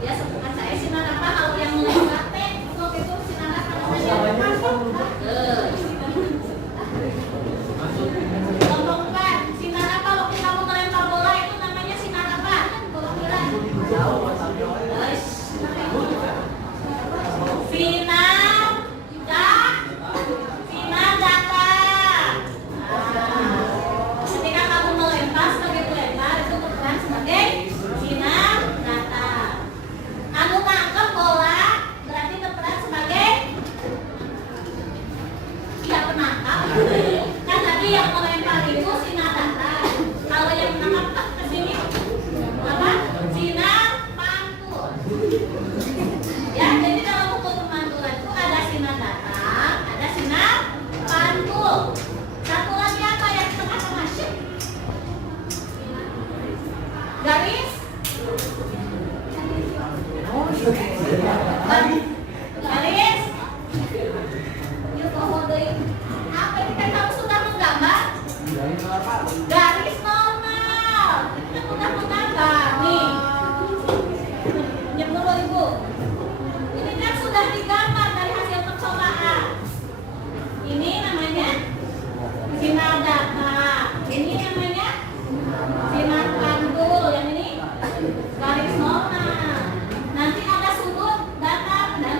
Ya sepukan saya sinar apa kalau yang melempar teh waktu itu sinar apa namanya? Lompat sinar apa waktu kamu melempar bola itu namanya sinar apa? Kira-kira? Sinar data. Ketika kamu melempar sebagai pelempar itu berperan sebagai sinar data. Anu nangkep bola berarti berperan sebagai tidak penangkap. Kan tadi yang melempar itu sinar data. Kalau yang menangkap ke sini apa? Sinar pantul. Ya, jadi dalam ukur pemantulan itu ada sinar datang, ada sinar pantul. Satu lagi apa yang di tengah-tengah? Garis. Garis. Yuk kode. Apa ini kan kamu sudah menggambar? Garis normal. Kita mudah menggambar nih. Pinjam dulu ibu. Ini kan sudah digambar dari hasil percobaan. Ini namanya sinar data. Ini namanya sinar pantul. Yang ini garis normal. Nanti ada sudut datar dan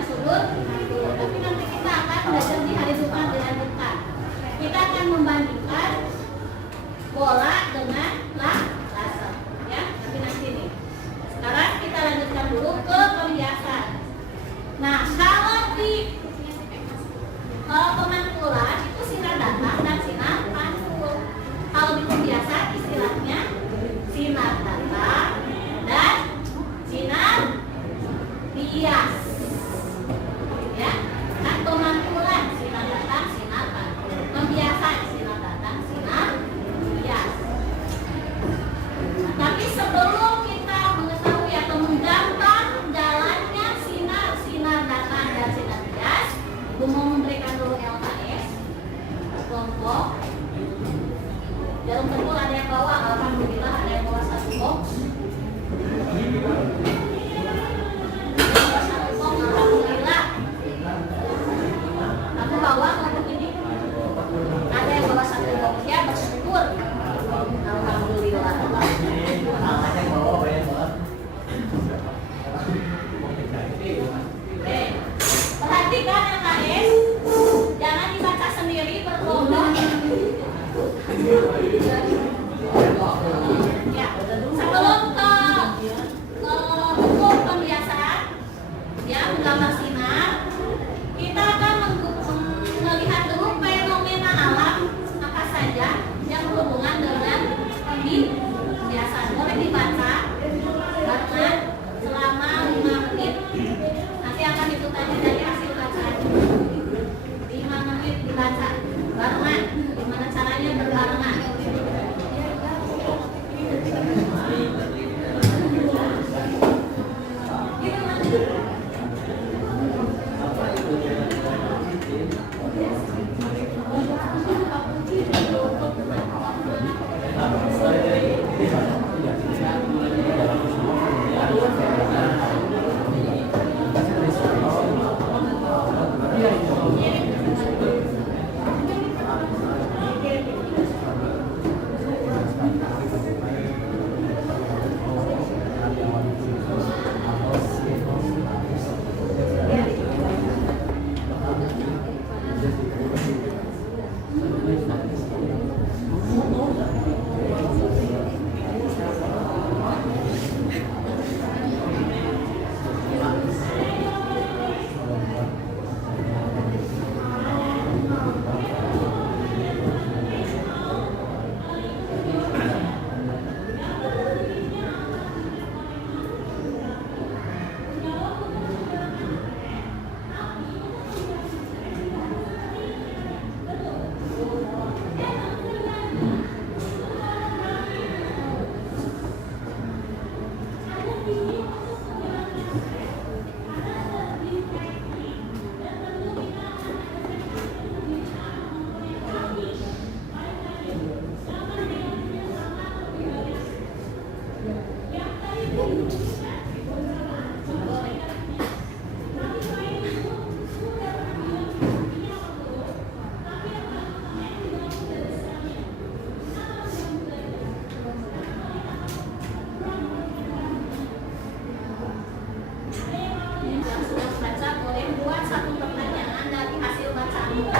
Buat satu pertanyaan dari hasil bacaanmu.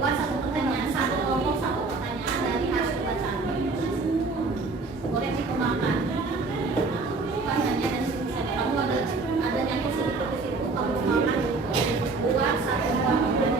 Buat satu pertanyaan, satu kelompok satu pertanyaan dari hasil bacaanmu. Boleh dikembangkan. Bahasanya dan kamu ada yang sedikit di situ, kamu kembangkan. Buat satu kelompok.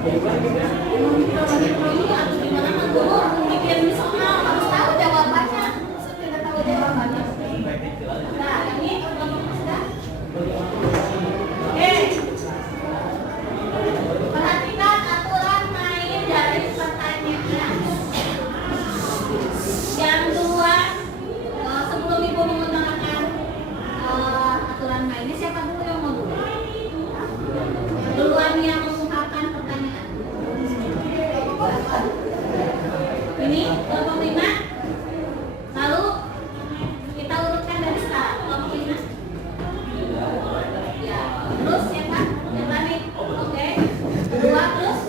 Iya, gimana kan guru bikin soal harus tahu jawabannya. Tidak tahu jawabannya. Nah, ini sudah. Oke. Perhatikan aturan main dari pertanyaan. Yang dua, sebelum ibu mengutarakan aturan mainnya, siapa dulu yang mau dulu? Duluan yang mengungkapkan pertanyaan. Ini kelompok 5. Lalu kita urutkan dari sekarang. Kelompok 5. Ya, terus siapa? Yang tadi. Oke. 2 terus.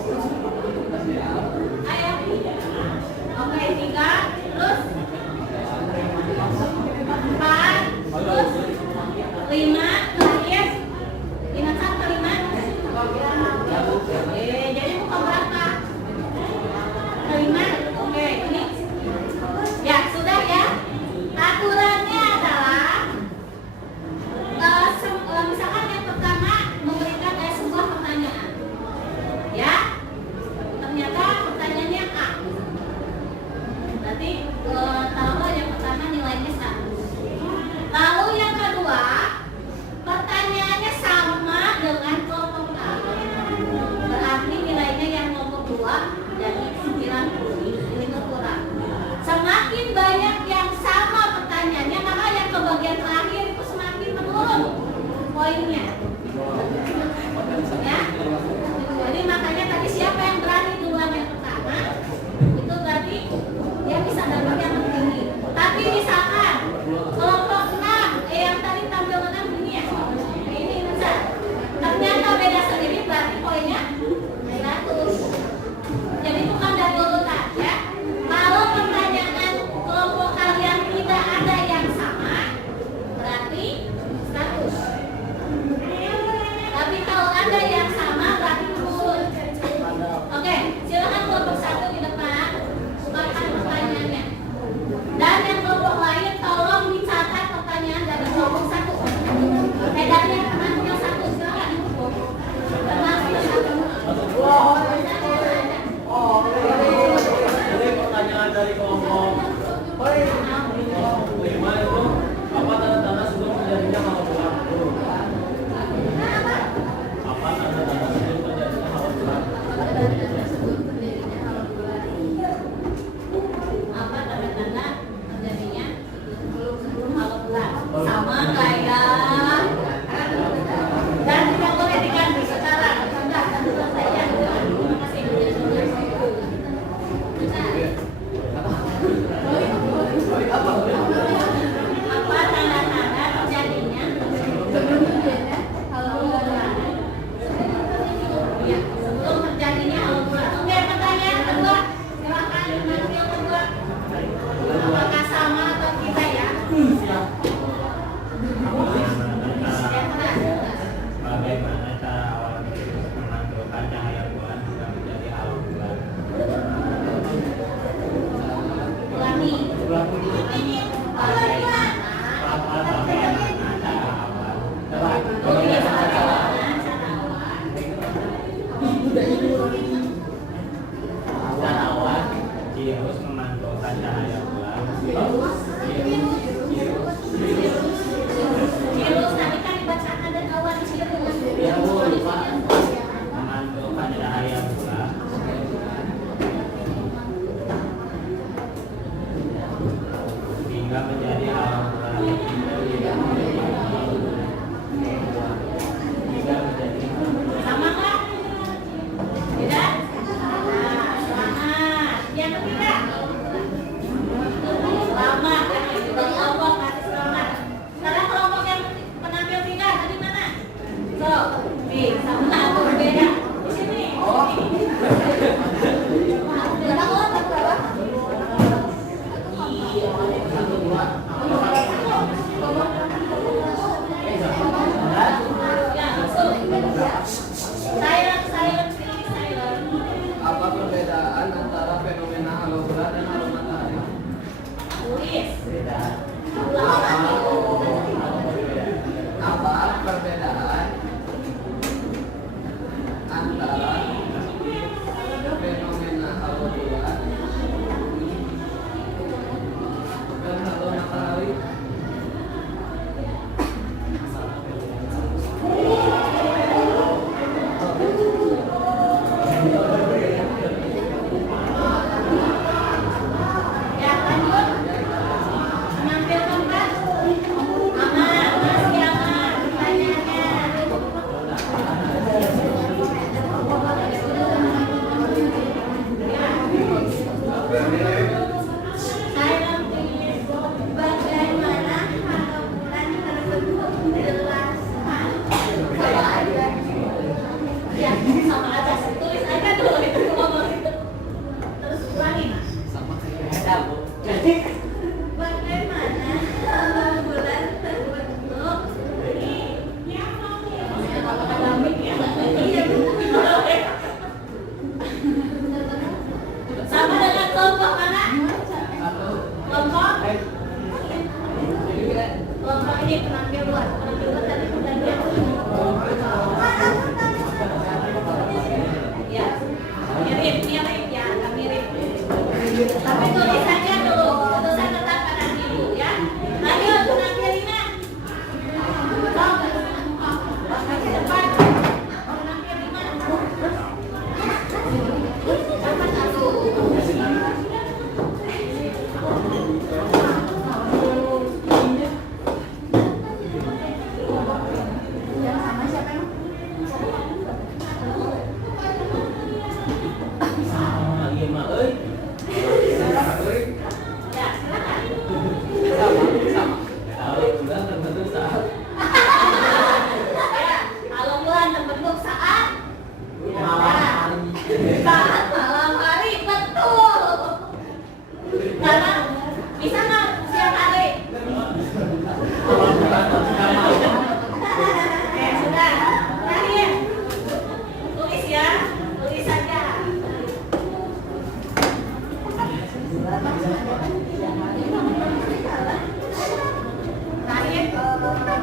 Ayo. Oke, 3 terus. 4 terus. 5 terakhir. Ingat sampai 5. Jadi buka berapa? 5. Oke, ini. Ya, sudah ya. Aturannya adalah misalkan yang pertama memberikan sebuah pertanyaan. Ya. Ternyata pertanyaannya A. Berarti taruhlah yang pertama nilainya 1. Lalu yang kedua, pertanyaannya sama dengan kelompok A. Berarti nilainya yang kelompok 2 jadi 90, ini berkurang. Semakin banyak yang sama pertanyaannya, maka yang ke bagian terakhir itu semakin menurun poinnya. Ya. Jadi makanya tadi siapa yang berani duluan yang pertama, itu berarti dia bisa dapat yang tertinggi. Tapi misalkan kelompok 6, yang tadi tampil 6 ini ya, ini besar. Ternyata beda sendiri, berarti poinnya 100. Jadi bukan dari urutan ya. Kalau pertanyaan kelompok kalian tidak ada yang sama, berarti 100. Tapi kalau ada yang sama, berarti turun. Oke, silakan kelompok 1 di depan, bukakan pertanyaannya. Dan yang kelompok lain tolong dicatat pertanyaan dari kelompok 1. Dari yang punya 1 silakan. Termasuk yang 1. Jadi pertanyaan dari kelompok 5 itu apa tanda-tanda sebelum terjadinya hal buruk? Apa tanda-tanda sebelum terjadinya hal buruk? Apa tanda-tanda terjadinya hal buruk? Sama kayak dan tidak boleh diganti sekarang. Sudah selesai ya. Terima kasih. Apa tanda-tanda terjadinya hal buruk? Ya, sebelum terjadinya hal buruk. Oke, pertanyaan kedua. Silakan nanti yang kedua. Apakah sama atau tidak ya? Bagaimana cara awal menentukan cahaya bulan hingga menjadi alam bulan? Ulangi. Bagaimana? Bagaimana cara awal? Oke, bagaimana cara awal? Cara awal Cirrus memantulkan cahaya bulan. Cirrus tadi kan dibacakan dan awan cirrus. Ya, memantulkan cahaya bulan hingga menjadi alam bulan. Hingga menjadi Sama kah? Tidak? Nah, selamat. Yang ketiga. Selamat.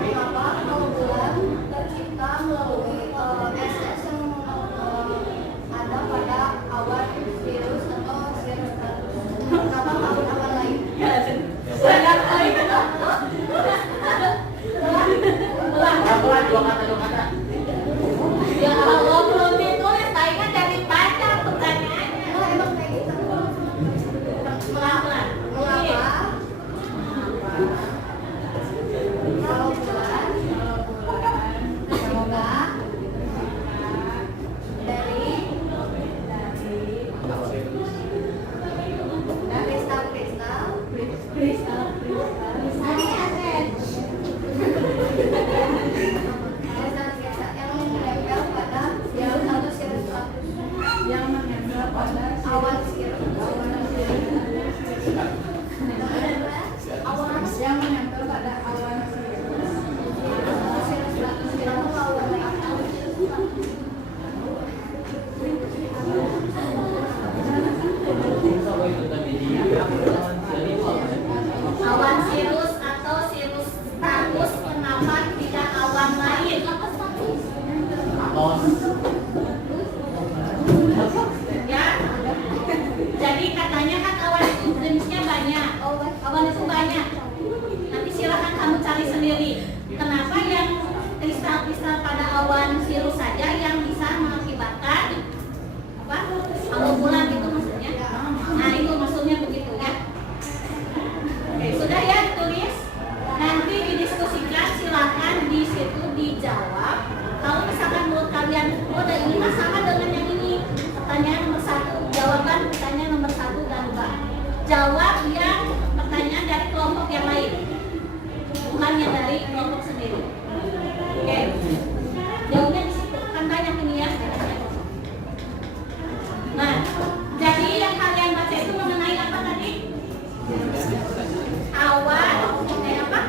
Mengapa kalau bulan tercipta melalui SS yang ada pada awan virus atau sirkus? Kenapa awan lain? Banyak lain. Pelan dua kata. Ya Allah, belum ditulis, saya kan dari baca pertanyaannya. Oh, emang kayak gitu. Pelan-pelan. Mengapa kalau bulan tercipta dari kristal yang menempel pada virus atau sirkus yang menempel pada awan sirkus yang menempel pada awan Awan sirus atau sirus status, kenapa tidak awan lain? Apa status? Ya. Jadi katanya kan awan itu jenisnya banyak. Awan itu banyak. Nanti silakan kamu cari sendiri. Kenapa yang kristal-kristal pada awan sirus saja yang bisa mengakibatkan apa? Awan bulan itu maksudnya. Nah, itu maksudnya begitu ya. Oke, sudah ya ditulis. Nanti didiskusikan, silakan di situ dijawab. Kalau misalkan menurut kalian, oh ini mah sama dengan yang ini. Pertanyaan nomor 1, jawaban pertanyaan nomor 1 dan 2. Jawab yang pertanyaan dari kelompok yang lain, bukan yang dari kelompok sendiri. Oke, jawabnya di situ. Kan banyak ini ya. Nah, jadi yang kalian baca itu mengenai apa tadi? Awan, apa?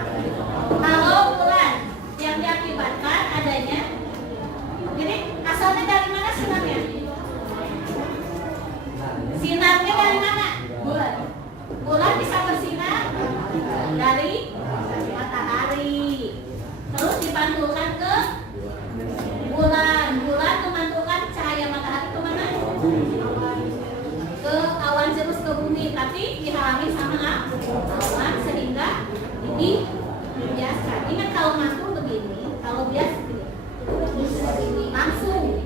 Kalau bulan yang diakibatkan adanya. Jadi asalnya dari mana sinarnya? Sinarnya dari mana? Bulan. Bulan bisa bersinar dari matahari. Terus dipantulkan ke bulan. Bulan memantulkan cahaya matahari ke mana? Ke awan sirkus ke bumi, tapi dihalangi sama awan sehingga ini biasa. Ingat kalau mantul begini, kalau biasa begini, langsung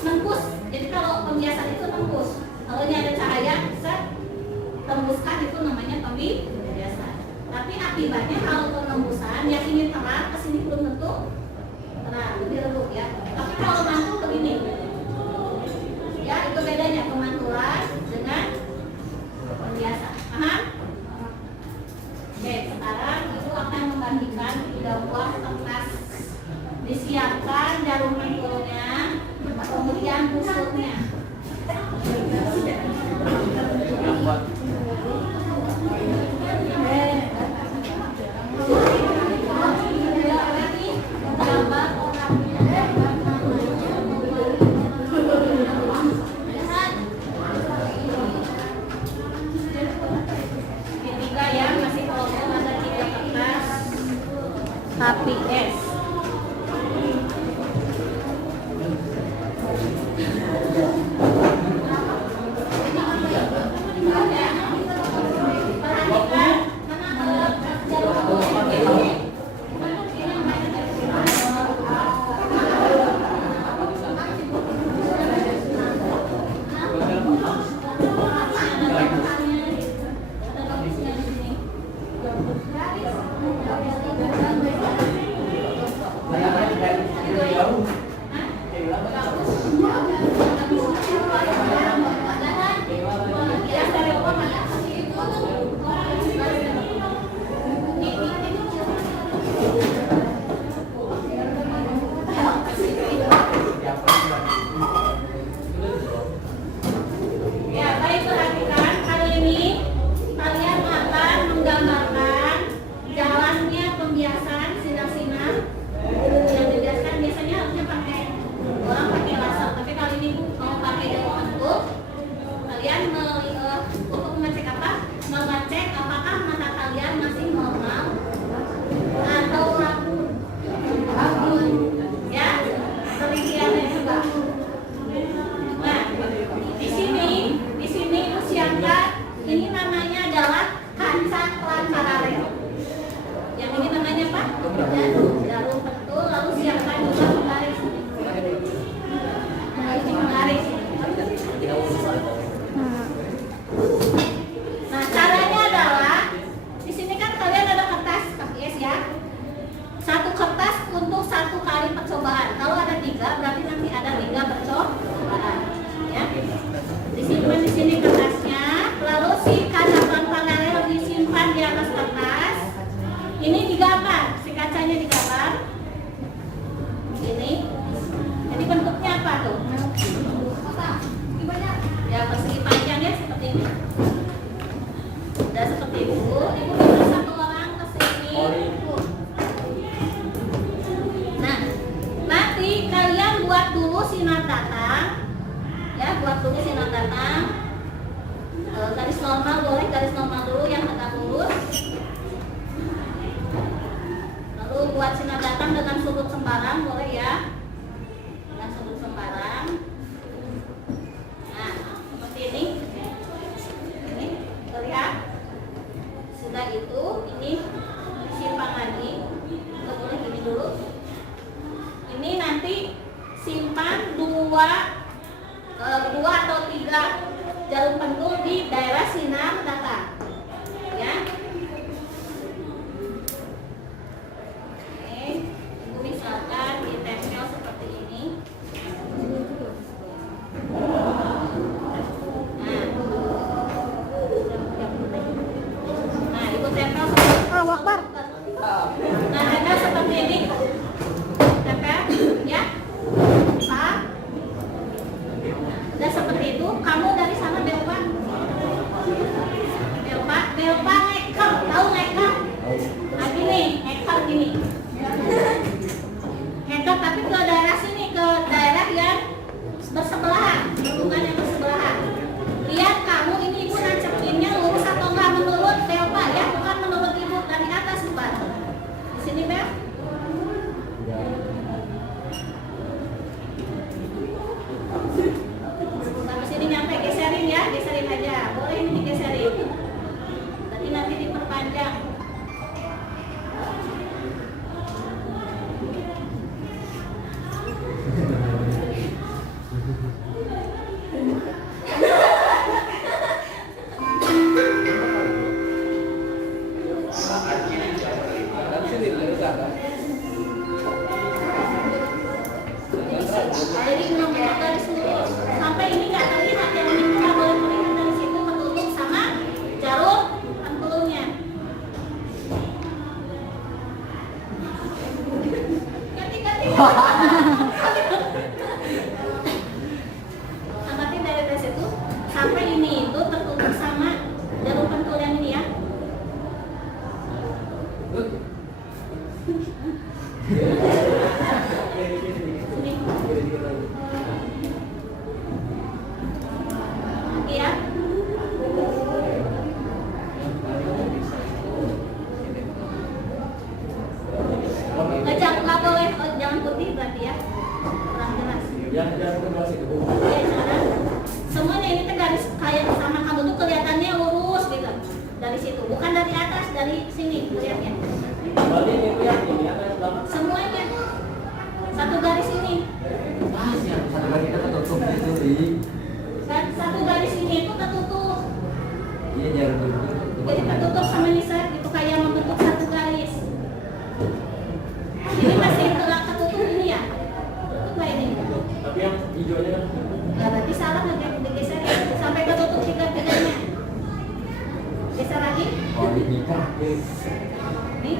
nembus. Jadi kalau pembiasan itu tembus. Kalau ini ada cahaya bisa tembuskan, itu namanya pembiasan. Tapi akibatnya kalau penembusan yang ini terang kesini belum tentu terang, lebih redup ya. Tapi kalau mantul begini, ya itu bedanya pemantulan dengan pembiasan. Paham? Oke, sekarang ibu akan membagikan 3 buah kertas. Disiapkan jarum pantulnya, kemudian busurnya. Ketiga ya, masih kelompok ada 3 kertas HPS. Ya, baik, perhatikan. Kali ini kalian akan menggambarkan jalannya pembiasan sinar-sinar. Yang dibiaskan biasanya harusnya pakai orang pakai laser, tapi kali ini mau pakai jarum pentul. Kalian untuk mengecek apa? Mengecek apakah mata kalian masih normal atau ragu. Ya, buat tulis sinar datang. Garis normal boleh, garis normal dulu yang tegak lurus. Lalu buat sinar datang dengan sudut sembarang boleh ya, dengan sudut sembarang. Nah, seperti ini. Ini terlihat. Sudah itu, ini simpan lagi. Kita boleh gini dulu. Ini nanti simpan dua atau tiga jarum pentul di daerah sinar datang, ya. Oke, Ibu misalkan ditempel seperti ini. Nah, Ibu tempel seperti Nah, tempel seperti ini. Tempel, ya. Pak. Udah seperti itu, kamu dari sana belok. Belok ngeker, tahu ngeker? Nah gini, ngeker gini. Ngeker tapi ke daerah sini, ke daerah yang bersebelahan, hubungan yang bersebelahan. Lihat kamu ini ibu nancepinnya lurus atau enggak, menurut belok ya, bukan menurut ibu dari atas bukan. Di sini bel. Sampai sini nyampe, geserin ya, geserin aja. Boleh ini digeserin. Tadi nanti diperpanjang. Jadi nomor garis lurus sampai ini nggak terlihat, yang ini nggak boleh terlihat dari situ, ketutup sama jarum pentulnya. Ganti. Amati dari situ sampai ini itu tertutup sama jarum pentul yang ini ya. Sini. Iya. Nggak boleh, jangan putih berarti ya. Kurang jelas. Iya, jangan. Semuanya ini tuh garis kayak sama kamu tuh kelihatannya lurus gitu. Dari situ, bukan dari atas, dari sini lihatnya. Semuanya satu garis ini. Satu garis ini itu tertutup. Jadi tertutup sama nisan itu kayak membentuk satu garis. Ini masih ketutup ini ya. Tutup kayak ini. Tapi yang hijaunya kan Ya berarti salah lagi digeser sampai ketutup tiga-tiganya. Geser lagi. Nih.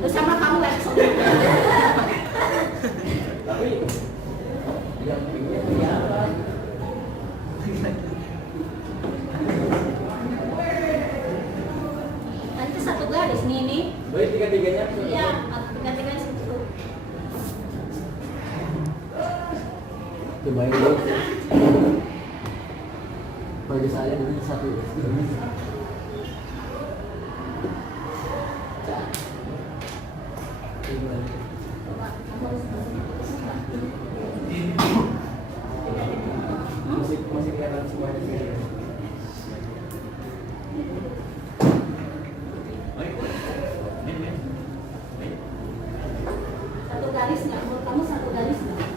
Terus sama kamu ya. tapi yang ini apa? Nanti satu garis nih ini. Baik tiga-tiganya. Iya, tiga-tiganya situ. Coba dulu. Bagi saya dulu satu. Masih kelihatan semua di sini. Satu garis nggak? Menurut kamu satu garis nggak?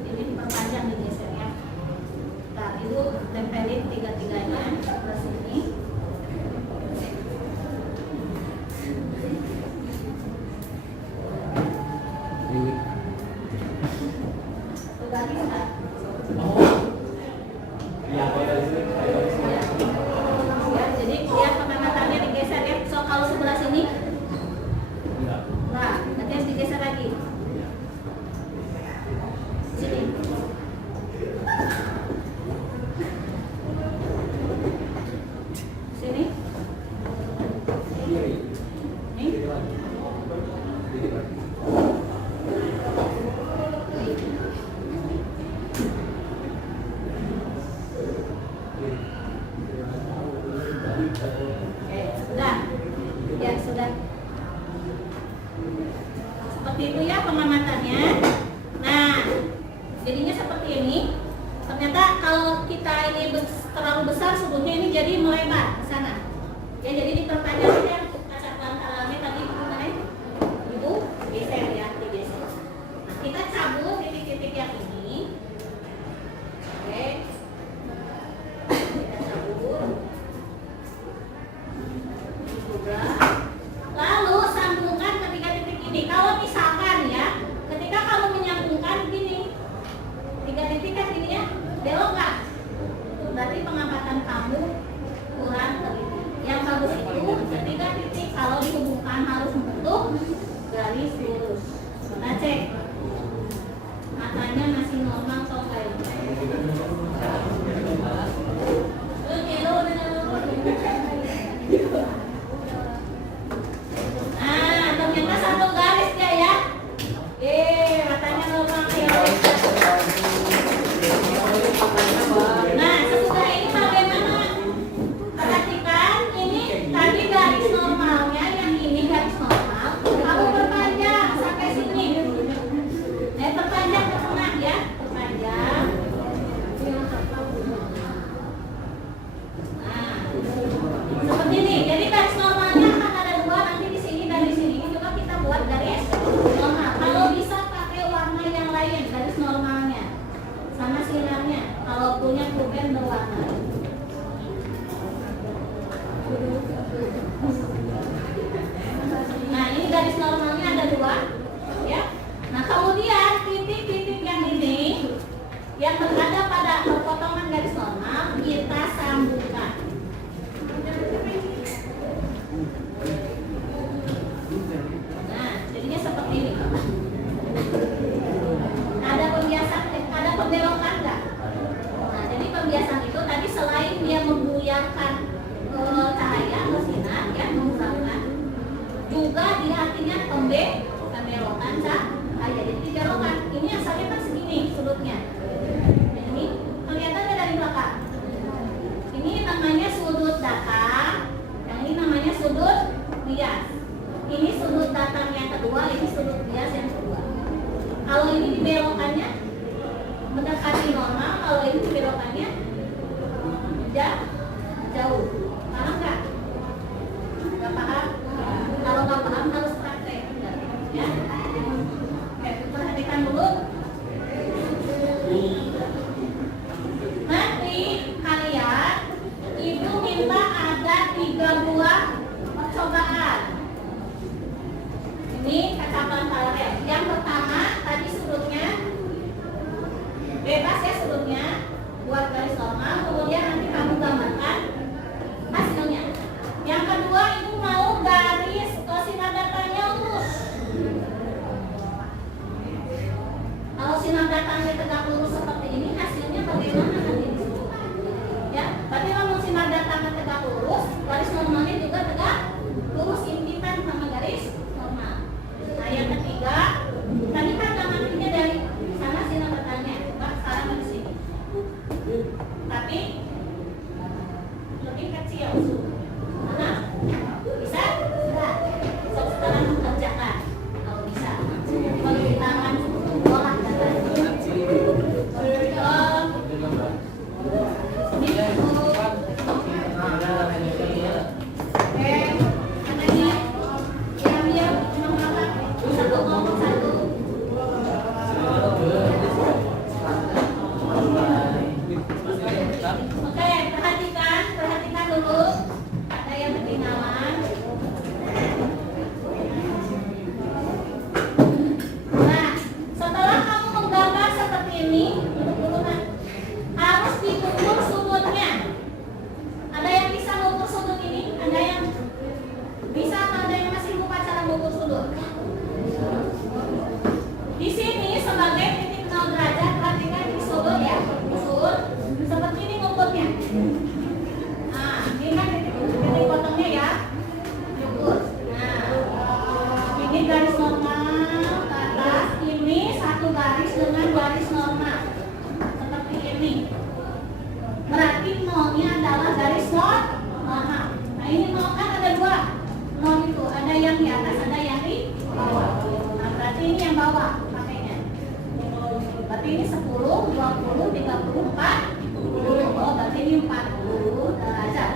Ini diperpanjang digeser ya. Nah, itu tempelin tiga-tiganya sebelah sini. Ini Oke, sudah. Ya, sudah. Seperti itu ya pengamatannya. Nah, jadinya seperti ini. Ternyata kalau kita ini terlalu besar sudutnya ini jadi melebar ke sana. Ya, jadi diperpanjang aja kaca pelantarannya tadi kemarin. Itu geser ya, digeser. Nah, kita cabut titik-titik yang ini. Oke. Kita cabut. Juga. Lalu sambungkan ketiga titik ini. Kalau misalkan ya, ketika kamu menyambungkan gini, tiga titik kan gini ya, belok nggak? Berarti pengamatan kamu kurang teliti. Yang bagus itu ketiga titik kalau dihubungkan harus membentuk garis lurus. Kita cek matanya masih normal atau enggak? Nah, ternyata satu garis dia ya. Matanya normal ya. Nah, sesudah ini bagaimana? Perhatikan, ini tadi garis normalnya, yang ini garis normal. Kamu perpanjang sampai sini. Perpanjang ke tengah ya, perpanjang. Nah, seperti ini. Jadi garis normalnya akan ada dua, nanti di sini dan di sini. Coba kita buat garis normal. Kalau bisa pakai warna yang lain, garis normalnya sama sinarnya. Kalau punya pulpen berwarna. Nah, ini garis normalnya ada dua, ya. Nah, kemudian titik-titik yang ini yang berada pada potongan garis normal kita sambungkan. Nah, jadinya seperti ini. Ada pembiasan, ada pembelokan nggak? Nah, jadi pembiasan itu tadi selain dia membuyarkan cahaya ke sinar, ya, memudahkan, juga dia artinya pembelokan cahaya. Jadi dibelokkan. Ini asalnya kan segini sudutnya. Ini kelihatannya dari belakang. Ini namanya sudut datang, yang ini namanya sudut bias. Ini sudut datang yang kedua, ini sudut bias yang kedua. Kalau ini dibelokannya mendekati normal, kalau ini dibelokannya jauh. Paham nggak? Nggak paham? Kalau nggak paham harus praktek, ya. Oke, perhatikan dulu. Nanti kalian itu minta ada 3 buah percobaan. Ini kaca paralel. Yang pertama tadi sudutnya bebas ya, sudutnya buat garis normal. Kemudian nanti kamu gambarkan hasilnya. Yang kedua itu mau garis sinar datangnya lurus. Kalau sinar datangnya tegak lurus seperti ini, hasilnya bagaimana nanti di situ? Ya, berarti kalau sinar datangnya tegak lurus, garis normalnya juga tegak lurus, impitan sama garis normal. Nah, yang ketiga, tadi kan gambarnya dari sana sinar datangnya, coba sekarang di sini. Tapi lebih kecil. Nah, bisa? Enggak. So, sekarang kerjakan. Kalau bisa. Kalau di tangan olah datanya. Oke, perhatikan dulu. atas, ada yang di bawah. Nah, berarti ini yang bawah pakainya. Berarti ini 10, 20, 34, 40. Oh, berarti ini 40 derajat.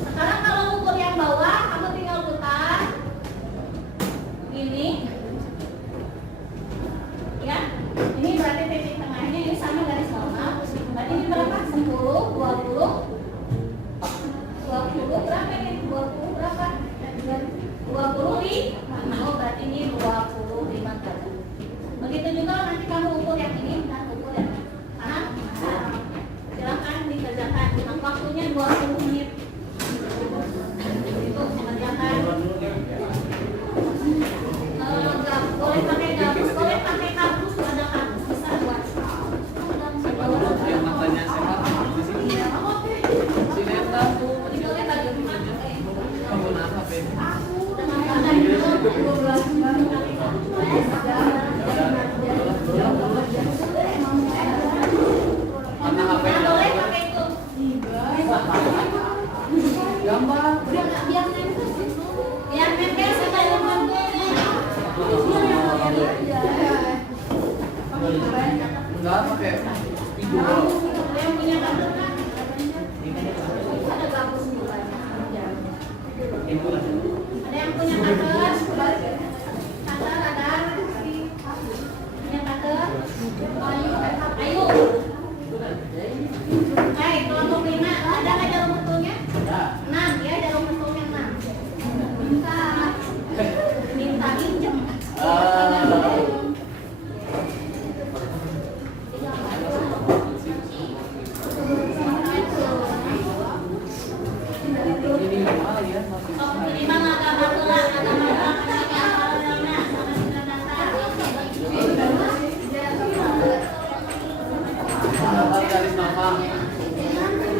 Sekarang kalau ukur yang bawah, kamu tinggal putar ini. Ya, ini berarti titik tengahnya ini sama garis normal. Berarti ini berapa? 10, 20, 20 berapa ini? 20 berapa? 25. Oh, berarti ini 25 derajat. Begitu juga nanti kamu ukur yang ini dan ukur yang ini. Paham? Nah, silakan dikerjakan. Waktunya 20 menit. Itu mengerjakan. Boleh pakai gabus, boleh pakai kampus, ada kampus besar buat. Yang matanya sehat di sini. Si Neta tuh Boleh bagi kamu apa Ben? Mana HP? Boleh pakai itu. Gambar. Biar nempel sama yang manggilnya. Enggak pakai video. Yang punya gabus kan? Ada gabus juga. Ada yang punya cutter? Cutter ada? Punya cutter? Ayo. Hai, kelompok 5 ada nggak jarum betulnya? 6 ya, jarum betulnya 6. Minta pinjem. Ini mahal ya masih. Lima nggak ada batulah, ada batulah, sama sinar datar. Dapat garis nama.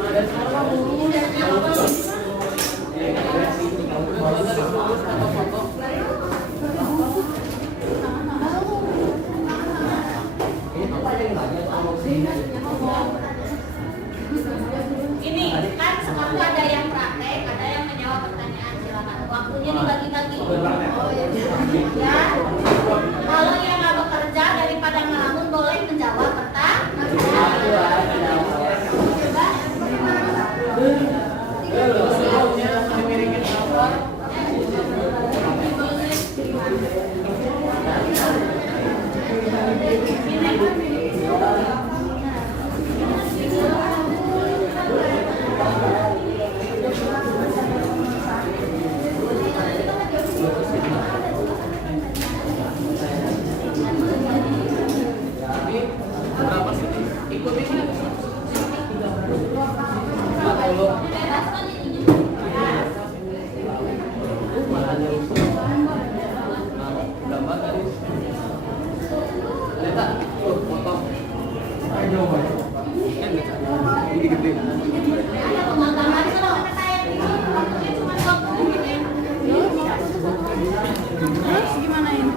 Garis nama dulu. Kalau garis bagus foto-foto. Ini kan sewaktu ada yang praktek, ada yang menjawab pertanyaan, silakan. Waktunya dibagi-bagi. Ya. Kalau yang nggak bekerja daripada ngelamun boleh menjawab pertanyaan. Berapa sih? Ikut ini. 40. Gambar tadi. Lihat, potong. Ini gede. Ada pemanggangan kalau kata saya ini waktunya cuma 20 menit. Terus gimana ini?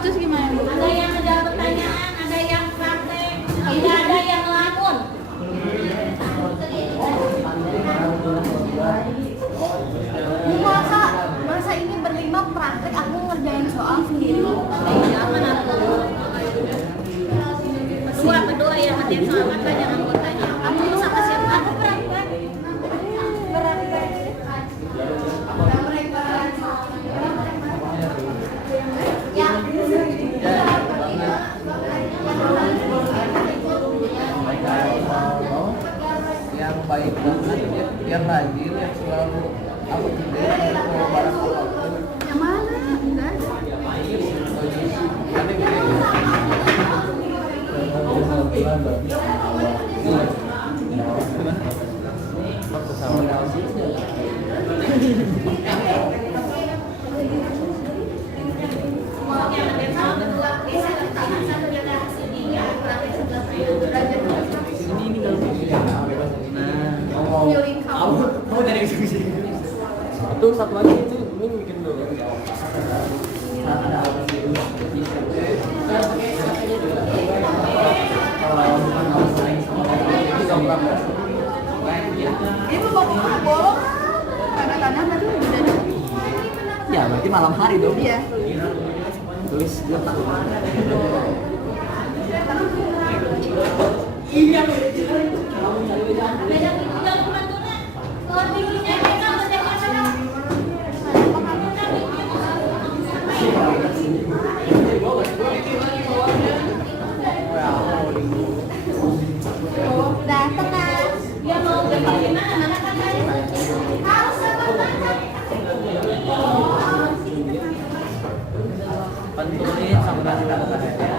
Terus gimana Bu? Ada yang menjawab pertanyaan, ada yang praktek, tidak ada yang ngelamun. Bu, masa ini berlima praktek aku ngerjain soal sendiri. Jangan aku. Kedua ya hadir selamat banyak anggotanya. Kamu sama siapa? Aku praktek. Yang baik banget ya, yang rajin, yang selalu aku gede, kalau barang apapun. Yang mana? Enggak. Ada gede. Mau yang hadir sama kedua geser ke tangan satu jaga hasil tiga praktek sebelah saya. Ini kalau mau dari sini. Satu lagi itu ini bikin dulu. Ini mau bolong. Tanda-tanda tadi udah. Ya, berarti malam hari dong. Iya. Tulis letak. Beda gitu jangan pembantunya. Kalau bikinnya kita beda-beda. Udah tenang. Dia mau pergi gimana? Mana kan tadi? Harus sama-sama. Pentulis sama lakukan ya.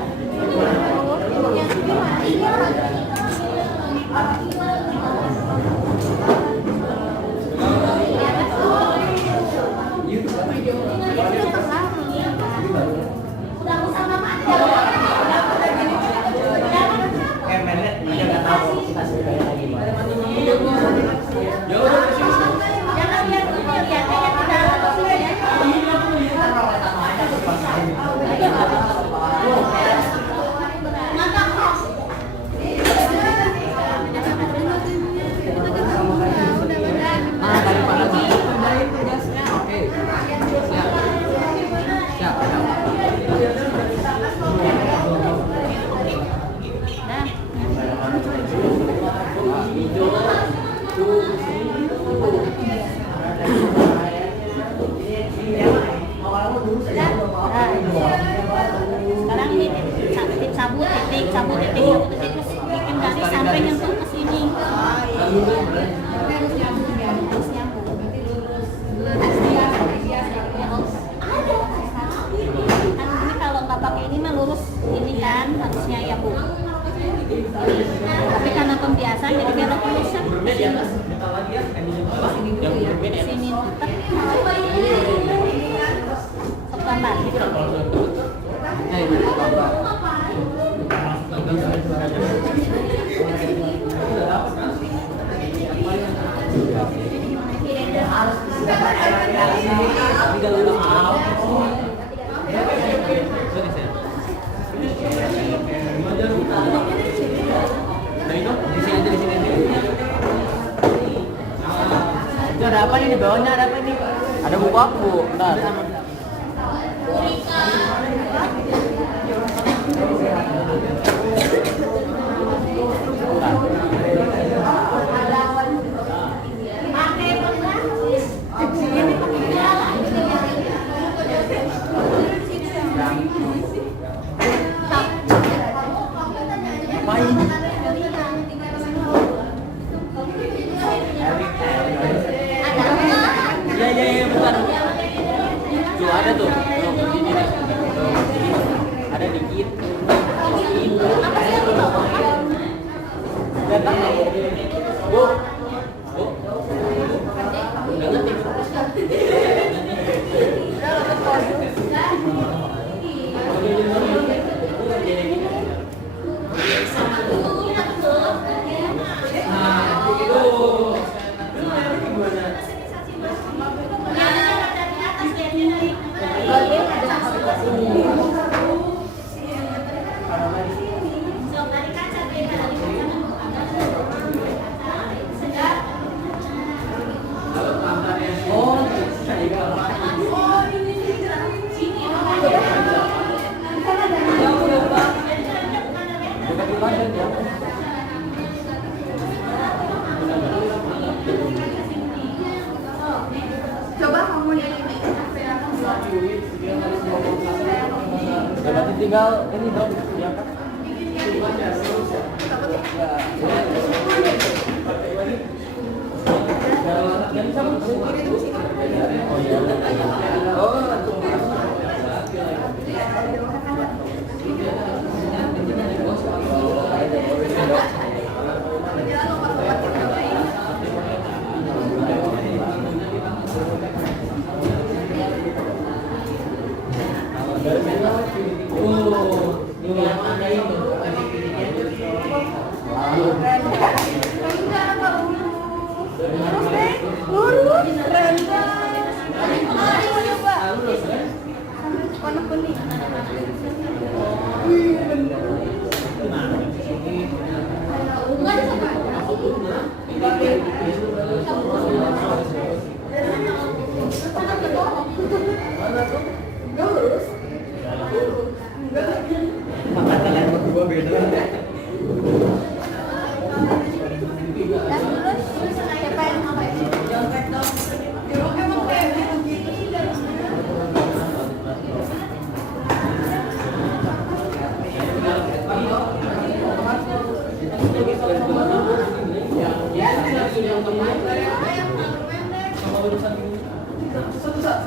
Udah sama mati. Kemennya dia nggak tahu kita ceritanya lagi gimana. Jangan biar dulu ya, kayak kita Daripada kerjain tugasnya. Oke. Siap. sekarang titik sabut titik terus bikin garis sampai nyentuh ke sini. Terus nyambung. Kan ini kalau nggak pakai ini mah lurus ini kan harusnya ya Bu. Tapi karena pembiasaan jadi belok lurus kan. Sini tetap. Sok gambar. Itu ada apa nih di bawahnya? Ada apa nih? Ada buku aku. Bentar. Iya, bentar. Tuh ada tuh. Tuh, ini nih. Ada dikit. Datang. Bu. Bu. Udah ngerti. Coba kamu nyanyi. Berarti tinggal ini dong diangkat. Lurus, keren banget. Coba. Warna kuning. Wih, bener.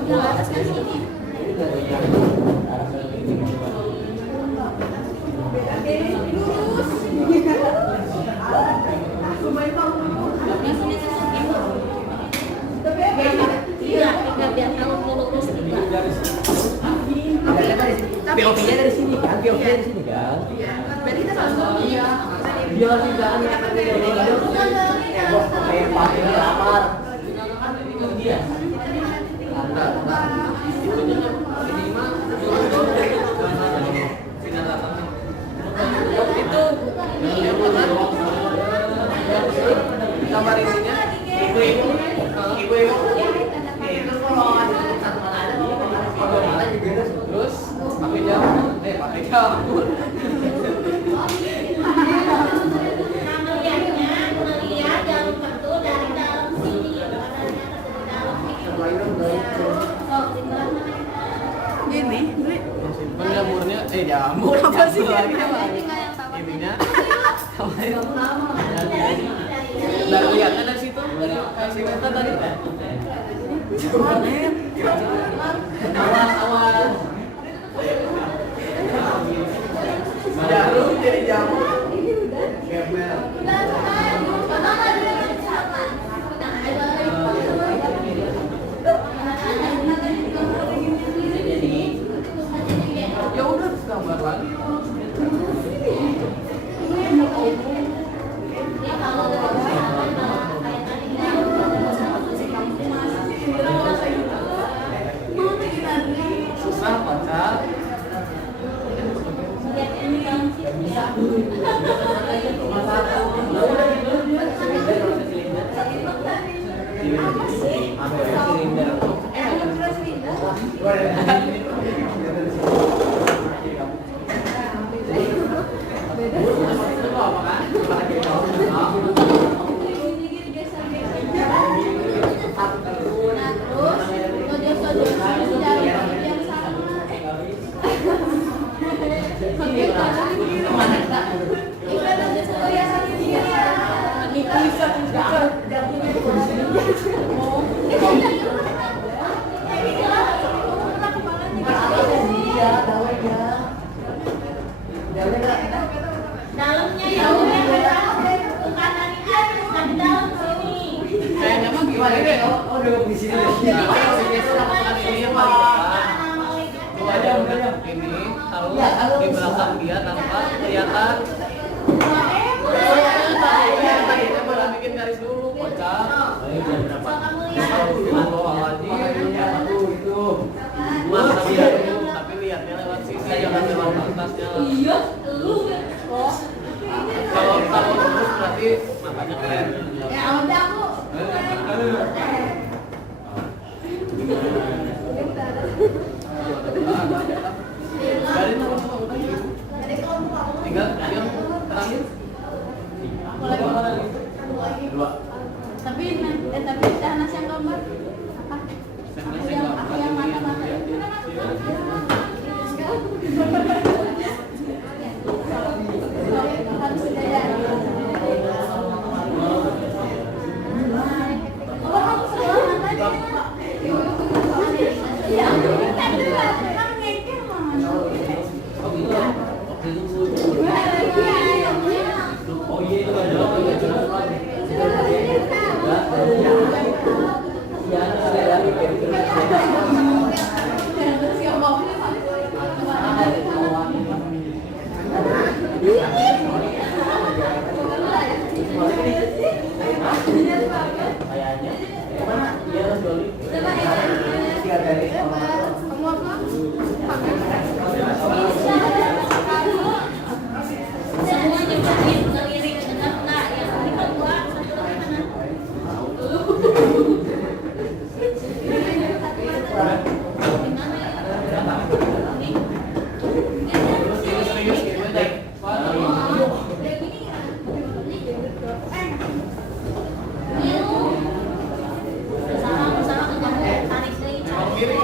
Yang atas kan sini. Iya, biar tahu lurus tiga. POV-nya dari sini kan, POV-nya dari sini kan. Berarti kita sama. Iya. Dia masih jangan kayak pakai lamar. Itu dia. Gambar ininya ibu-ibu itu kalau ada terus pakai jam Nah, melihat jarum pentul dari dalam sini, bukan dari dalam sini. Oh, di belah mana kita? Ini, jamurnya jamur apa sih tinggal yang sama. ininya dari lihatnya dari situ dari si Meta tadi awal jarum jadi jamur gembel ya udah gambar lagi susah pacar Dalamnya ya udah bukan dari atas, dari dalam sini. kayaknya mah gimana deh Duduk di sini. Jadi kalau ini yang paling depan dua jam ini lalu di belakang dia tanpa kelihatan tadi kita baru bikin garis dulu kocak mas tapi lihatnya lewat sini jangan lewat atasnya iya, lu kalau lurus berarti matanya keren Ya udah aku. dari nomor udah tinggal yang terakhir dua Tapi Shahnaz yang gambar apa? Aku yang mata-mata. Harus beda. Oh, kamu sekolah tadi. Ya, tadi kan ngekir mana? Oh iya itu ada. Kayaknya kemana? Dia harus balik. Kamu apa? semuanya pakai ngelirik dengan enggak yang ini kan gua satu lagi mana? serius gitu deh Salah ke kamu tarik deh. kiri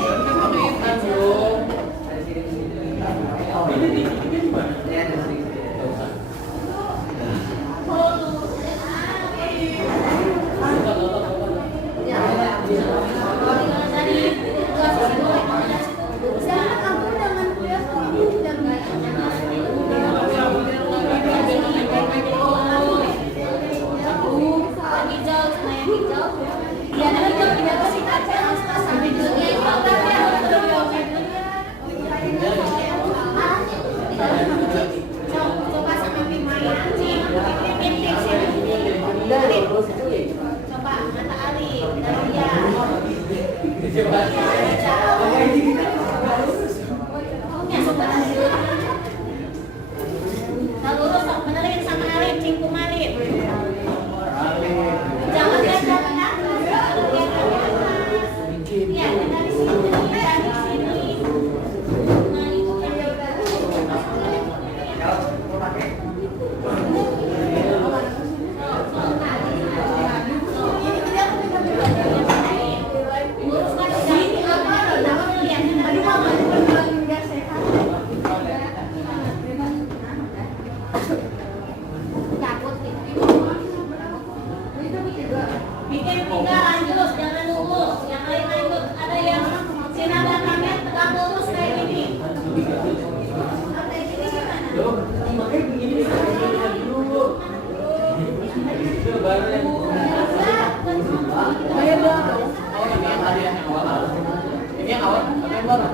sama yang hijau. Yang hijau tidak bersih kaca sampai dunia itu coba sama Pimaya, Pimpinik sini. Coba mata Ali, Dalia. Nah lurus sok benerin sama Alif, cingkum Alif. Jangan lihat ke atas, lihat ke atas. Iya, dari sini, dari sini. Nah itu kan. Lurus kan sini apa? Lihat dari mana? Bikin tiga lanjut, jangan nunggu. Yang lain lanjut. Ada yang sinar dan kaget tegak lurus kayak gini. Kayak gini gimana? Oh, ini yang tadi yang awal. Ini yang awal, tapi yang baru.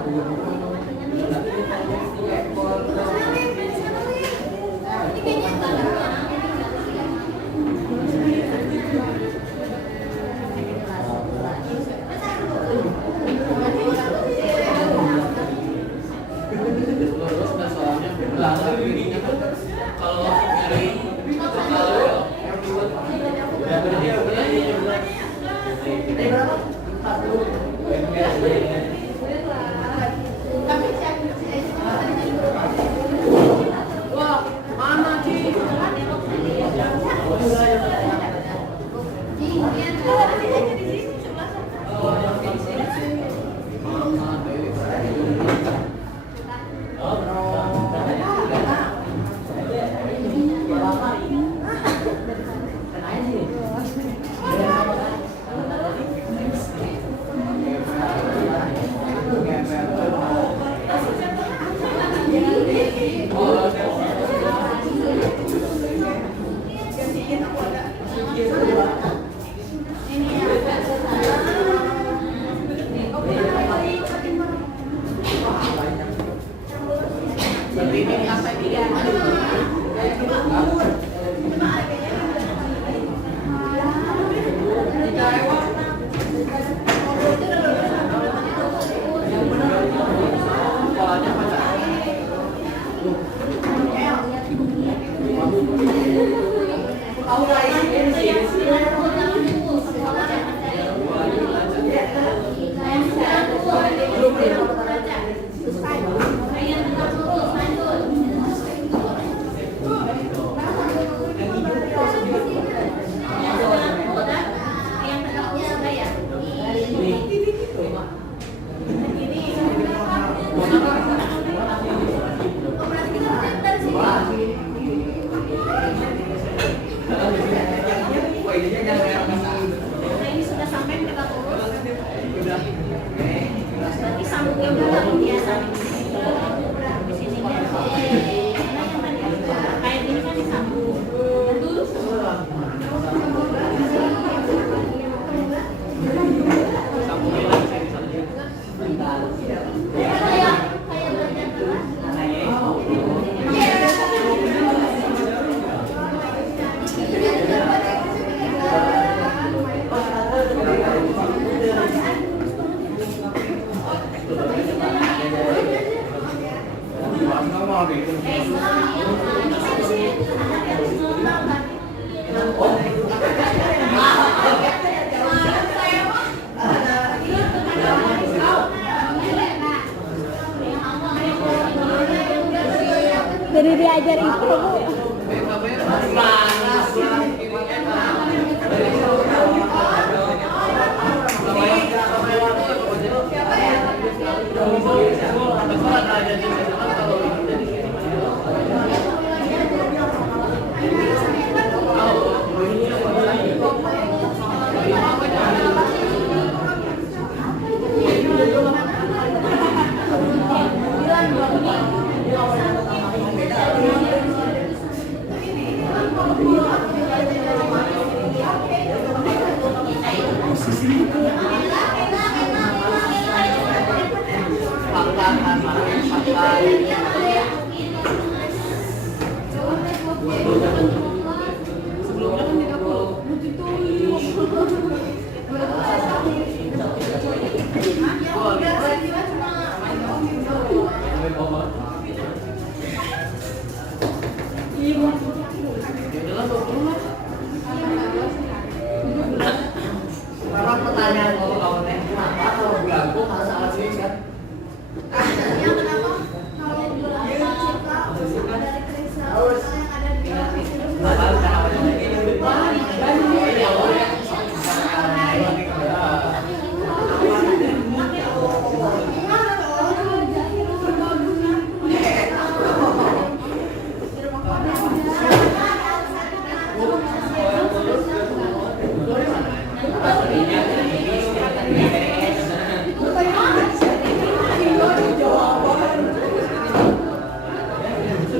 Lurus dan soalnya belakang ininya kan kalau nyari wah, mana sih?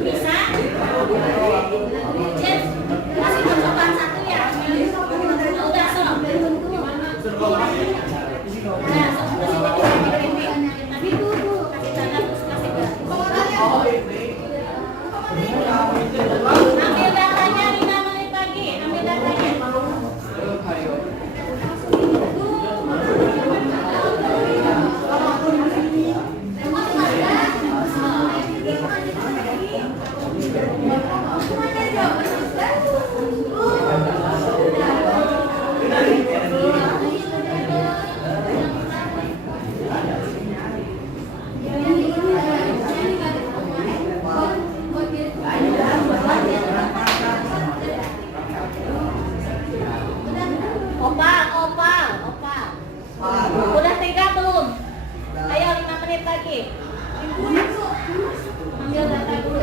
Bisa? Jen, kasih percobaan satu ya. Udah, sok. Nah, sok kasih tapi kasih tanda terus kasih ambil datanya 5 menit lagi. Ambil datanya. Opal. Udah 3 belum? Ayo 5 menit lagi. Ambil data dulu.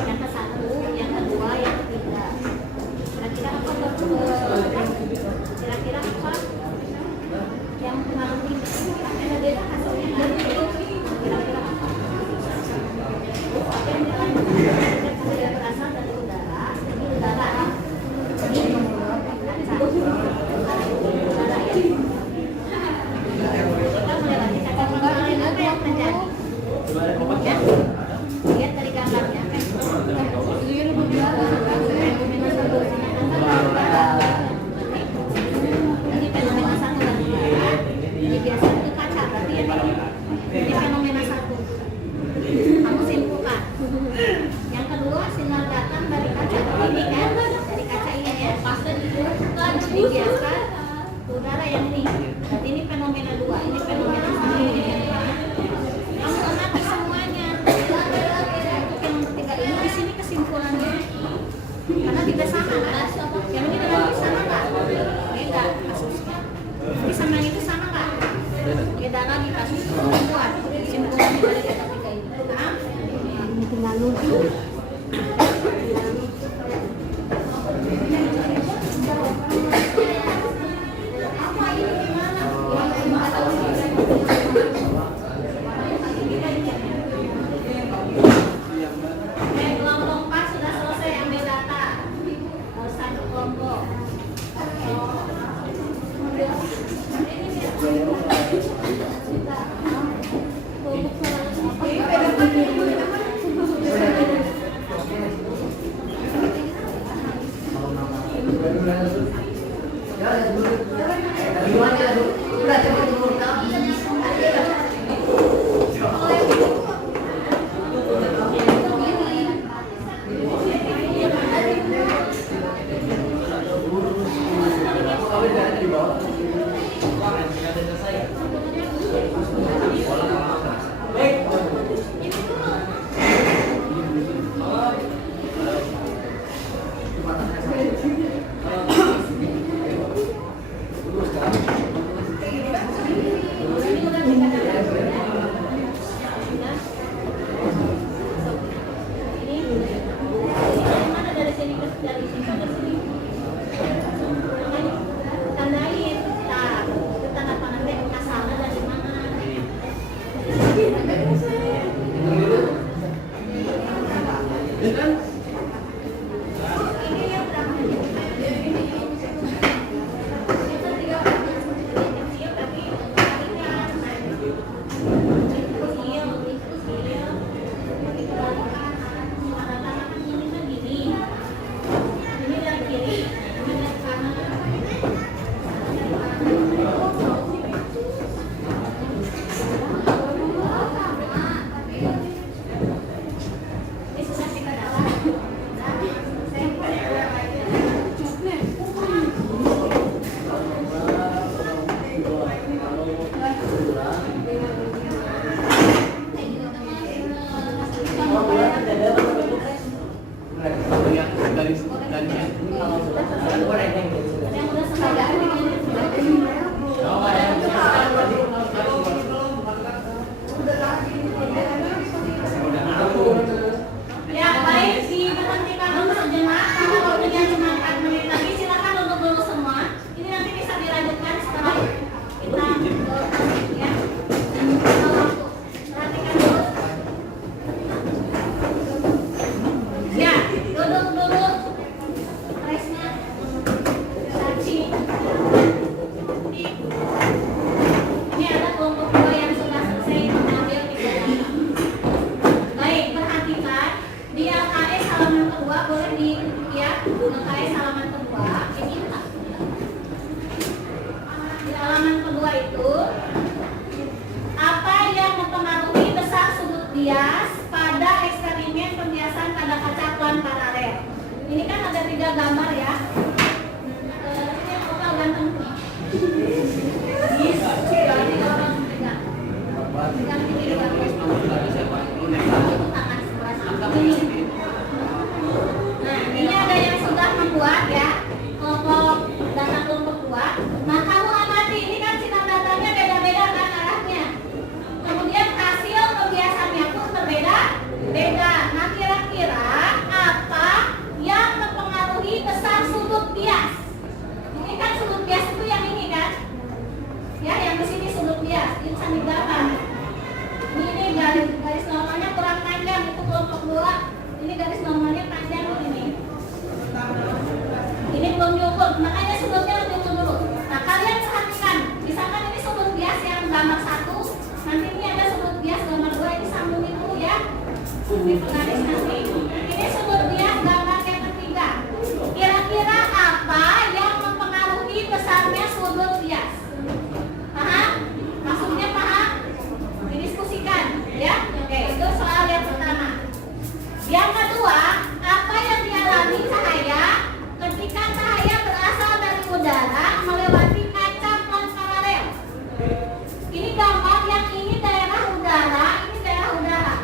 Yang ke-1, yang kedua, yang ketiga. Kira-kira apa? Kira-kira apa? Yang pengaruhi beda hasilnya. Kira-kira apa? Yang berasal dari udara. Ini udara. Ini kaca. Udara ya. Kita melewati kaca kemarin apa yang terjadi? Ya? Lihat dari gambarnya. Ini fenomena satu dan udara. Ini biasa itu kaca, berarti ini fenomena satu. Kamu simpulkan. Yang kedua, sinar datang dari kaca ini kan, dari kaca ini ya. Ini biasa udara yang ini. Berarti ini fenomena 2, ini fenomena 1. Kamu amati semuanya. Untuk yang ketiga ini di sini kesimpulannya. Karena tidak sama kan? Yang ini dengan ini sama nggak? Beda kasusnya. Ini sama yang itu sama nggak? Beda lagi kasus perempuan. Kesimpulannya dari ketiga ini. Paham? Tinggal lucu. Kelompok 4 sudah selesai ambil data. Satu kelompok. boleh di ya mengenai halaman kedua. Ini di halaman kedua itu apa yang mempengaruhi besar sudut bias pada eksperimen pembiasan pada kaca plan paralel. Ini kan ada 3 gambar ya. Ini apa ganteng? Nah, ini ada yang sudah membuat ya kelompok data kelompok 2. Nah, kamu amati ini kan sinar datanya beda-beda kan arahnya. Kemudian hasil pembiasannya pun berbeda-beda. Nah, kira-kira apa yang mempengaruhi besar sudut bias? Ini kan sudut bias itu yang ini kan? Ya, yang di sini sudut bias. Ini sambil gambar. Ini garis normalnya kurang panjang, itu kelompok 2. Ini garis normalnya panjang ini. Ini belum diukur, makanya sudutnya harus diukur dulu. Nah, kalian perhatikan, misalkan ini sudut bias yang gambar 1, nanti ini ada sudut bias gambar 2, ini sambungin dulu ya. Di penggaris nanti. Ini sudut bias gambar yang ketiga. Kira-kira apa yang mempengaruhi besarnya sudut bias? Paham? Maksudnya paham? Didiskusikan, ya? Oke, itu soal yang pertama. Yang kedua, apa yang dialami cahaya ketika cahaya berasal dari udara melewati kaca plan paralel? Ini gambar yang ini daerah udara, ini daerah udara.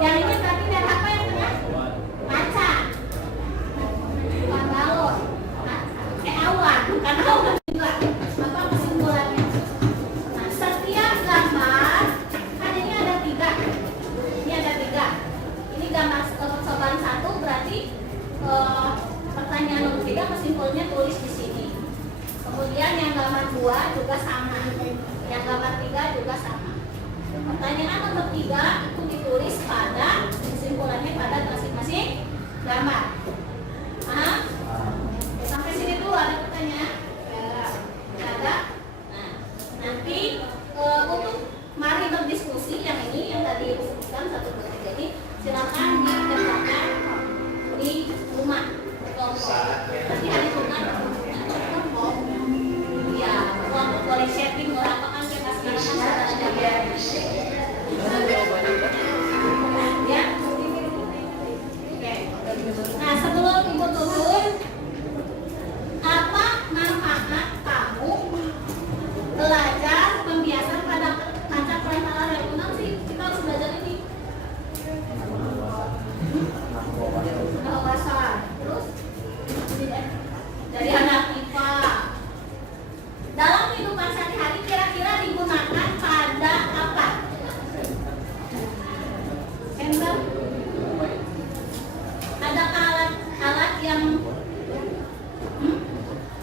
Yang ini berarti daerah apa yang tengah? Kaca. Bukan balon. Awan, bukan awan juga. Apa kesimpulannya? Nah, setiap gambar kan ini ada 3. Ini ada 3. Ini gambar soal 1 berarti pertanyaan nomor 3 kesimpulannya tulis di sini. Kemudian yang gambar 2 juga sama. Yang gambar 3 juga sama. Pertanyaan nomor 3 itu ditulis pada kesimpulannya pada masing-masing gambar. Paham? Sampai sini dulu ada pertanyaan? Ya, ada. Nah, nanti untuk mari berdiskusi yang ini yang tadi disebutkan 1, 2, 3 ini silakan dikerjakan di rumah kelompok. Nanti hari Jumat kelompok. Ya, kelompok boleh sharing apa kan kita sekarang kan sudah ada ya. Ya. Oke. Nah, sebelum ibu turun, apa manfaat kamu belajar pembiasan pada kaca plan paralel? Kenapa sih kita harus belajar ini? Wawasan. Terus jadi anak IPA. Dalam kehidupan sehari-hari kira-kira digunakan pada apa? Handphone. Adakah alat yang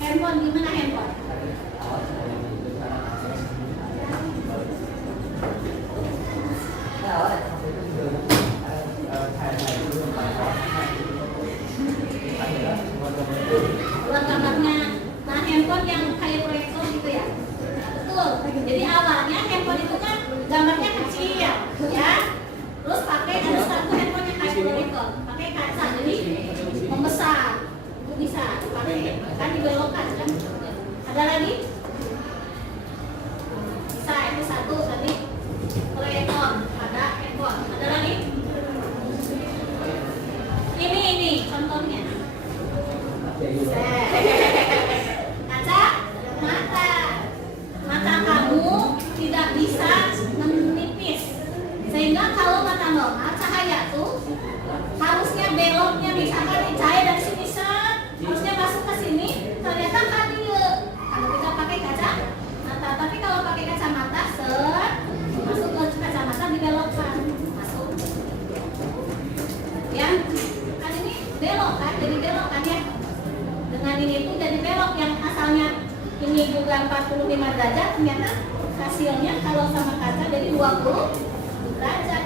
handphone, gimana handphone? Buat gambarnya, nah handphone yang kayak proyektor gitu ya. Betul. Jadi awalnya handphone itu kan gambarnya kecil, ya. Terus pakai ada satu handphone yang kayak proyektor, pakai kaca jadi membesar. Itu bisa pakai, kan dibelokkan kan. Ada lagi? Bisa itu 1 tadi proyektor, ada handphone. Ada lagi? Ini contohnya. Kaca mata kamu tidak bisa menipis, sehingga kalau mata normal cahaya tuh harusnya beloknya misalkan cahaya dari sini harusnya masuk ke sini, ternyata kan dia kalau kita pakai kaca mata, tapi kalau pakai kacamata masuk ke kacamata dibelokkan masuk ya kan, ini belok kan, jadi belok kan ya. Dengan ini tuh jadi belok yang asalnya ini juga 45 derajat, ternyata hasilnya kalau sama kaca jadi 20 derajat.